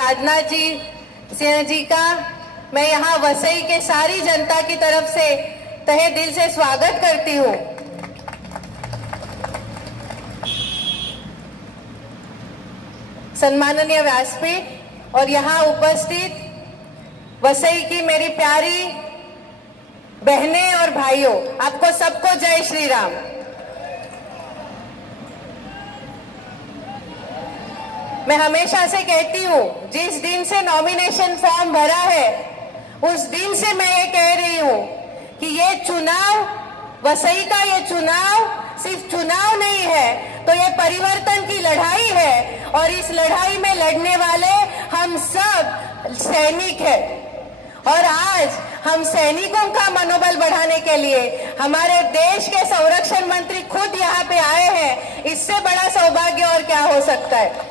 साधना जी सिंह जी का मैं यहाँ वसई के सारी जनता की तरफ से तहे दिल से स्वागत करती हूँ। सम्माननीय व्यासपीठ और यहाँ उपस्थित वसई की मेरी प्यारी बहनें और भाइयों, आपको सबको जय श्री राम। मैं हमेशा से कहती हूँ, जिस दिन से नॉमिनेशन फॉर्म भरा है उस दिन से मैं ये कह रही हूँ कि ये चुनाव, वसई का ये चुनाव सिर्फ चुनाव नहीं है, तो ये परिवर्तन की लड़ाई है और इस लड़ाई में लड़ने वाले हम सब सैनिक हैं। और आज हम सैनिकों का मनोबल बढ़ाने के लिए हमारे देश के संरक्षण मंत्री खुद यहाँ पे आए हैं। इससे बड़ा सौभाग्य और क्या हो सकता है।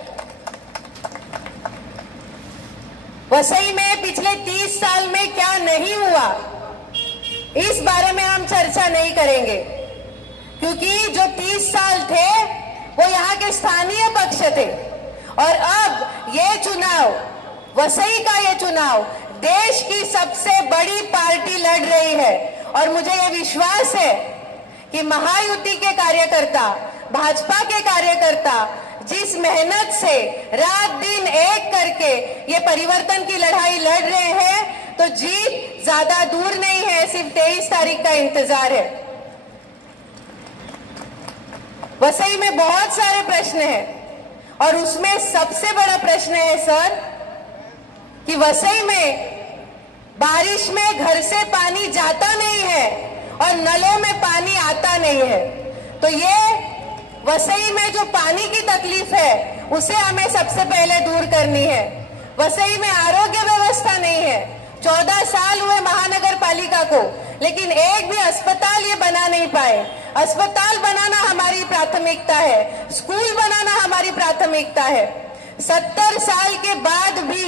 वसई में पिछले 30 साल में क्या नहीं हुआ, इस बारे में हम चर्चा नहीं करेंगे, क्योंकि जो 30 साल थे वो यहाँ के स्थानीय पक्ष थे और अब ये चुनाव, वसई का ये चुनाव देश की सबसे बड़ी पार्टी लड़ रही है। और मुझे ये विश्वास है कि महायुति के कार्यकर्ता, भाजपा के कार्यकर्ता जिस मेहनत से रात दिन एक करके ये परिवर्तन की लड़ाई लड़ रहे हैं, तो जीत ज्यादा दूर नहीं है, सिर्फ 23 तारीख का इंतजार है। वसई में बहुत सारे प्रश्न हैं और उसमें सबसे बड़ा प्रश्न है सर कि वसई में बारिश में घर से पानी जाता नहीं है और नलों में पानी आता नहीं है। तो ये वसई में जो पानी की तकलीफ है उसे हमें सबसे पहले दूर करनी है। वसई में आरोग्य व्यवस्था नहीं है। 14 साल हुए महानगर पालिका को, लेकिन एक भी अस्पताल ये बना नहीं पाए। अस्पताल बनाना हमारी प्राथमिकता है, स्कूल बनाना हमारी प्राथमिकता है। 70 साल के बाद भी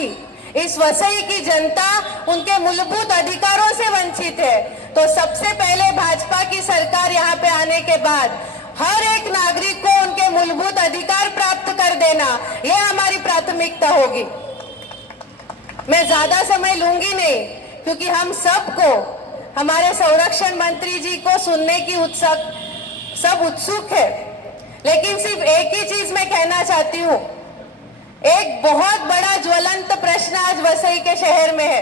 इस वसई की जनता उनके मूलभूत अधिकारों से वंचित है। तो सबसे पहले भाजपा की सरकार यहाँ पे आने के बाद हर एक नागरिक को उनके मूलभूत अधिकार प्राप्त कर देना, यह हमारी प्राथमिकता होगी। मैं ज्यादा समय लूंगी नहीं, क्योंकि हम सबको, हमारे संरक्षण मंत्री जी को सुनने की सब उत्सुक है। लेकिन सिर्फ एक ही चीज मैं कहना चाहती हूँ, एक बहुत बड़ा ज्वलंत प्रश्न आज वसई के शहर में है,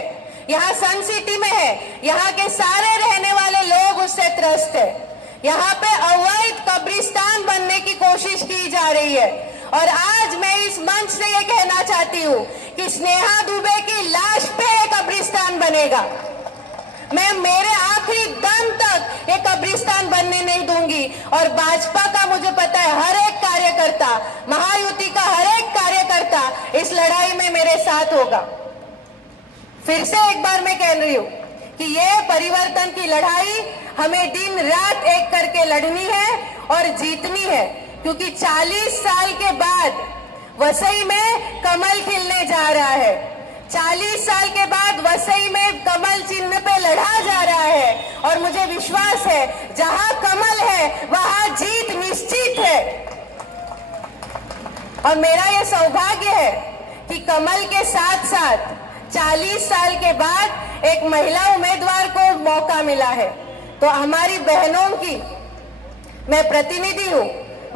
यहाँ सन सिटी में है, यहाँ के सारे रहने वाले लोग उससे त्रस्त है। यहाँ पे अवैध कब्रिस्तान बनने की कोशिश की जा रही है और आज मैं इस मंच से ये कहना चाहती हूँ कि स्नेहा दुबे की लाश पे एक कब्रिस्तान बनेगा। मैं मेरे आखिरी दम तक ये कब्रिस्तान बनने नहीं दूंगी और भाजपा का मुझे पता है हर एक कार्यकर्ता, महायुति का हर एक कार्यकर्ता इस लड़ाई में मेरे साथ होगा। फिर से एक बार मैं कह रही हूँ कि ये परिवर्तन की लड़ाई हमें दिन रात एक करके लड़नी है और जीतनी है, क्योंकि 40 साल के बाद वसई में कमल खिलने जा रहा है। 40 साल के बाद वसई में कमल चिन्ह पे लड़ा जा रहा है और मुझे विश्वास है जहां कमल है वहां जीत निश्चित है। और मेरा यह सौभाग्य है कि कमल के साथ साथ 40 साल के बाद एक महिला उम्मीदवार को मौका मिला है। तो हमारी बहनों की मैं प्रतिनिधि हूँ।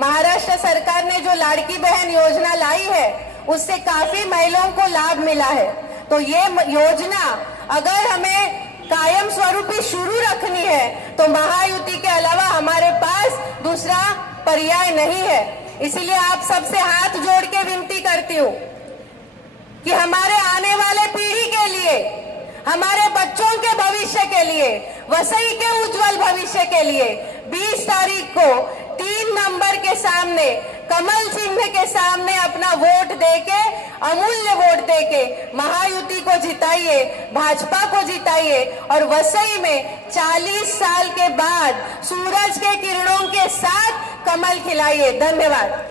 महाराष्ट्र सरकार ने जो लाड़की बहन योजना लाई है उससे काफी महिलाओं को लाभ मिला है। तो ये योजना अगर हमें कायम स्वरूपी शुरू रखनी है तो महायुति के अलावा हमारे पास दूसरा पर्याय नहीं है। इसीलिए आप सबसे हाथ जोड़ के विनती करती हूँ कि हमारे आने वाले पीढ़ी के लिए, हमारे बच्चों के भविष्य के लिए, वसई के उज्जवल भविष्य के लिए 20 तारीख को 3 नंबर के सामने, कमल चिन्ह के सामने अपना वोट देके, अमूल्य वोट देके महायुति को जिताइए, भाजपा को जिताइए और वसई में 40 साल के बाद सूरज के किरणों के साथ कमल खिलाइए। धन्यवाद।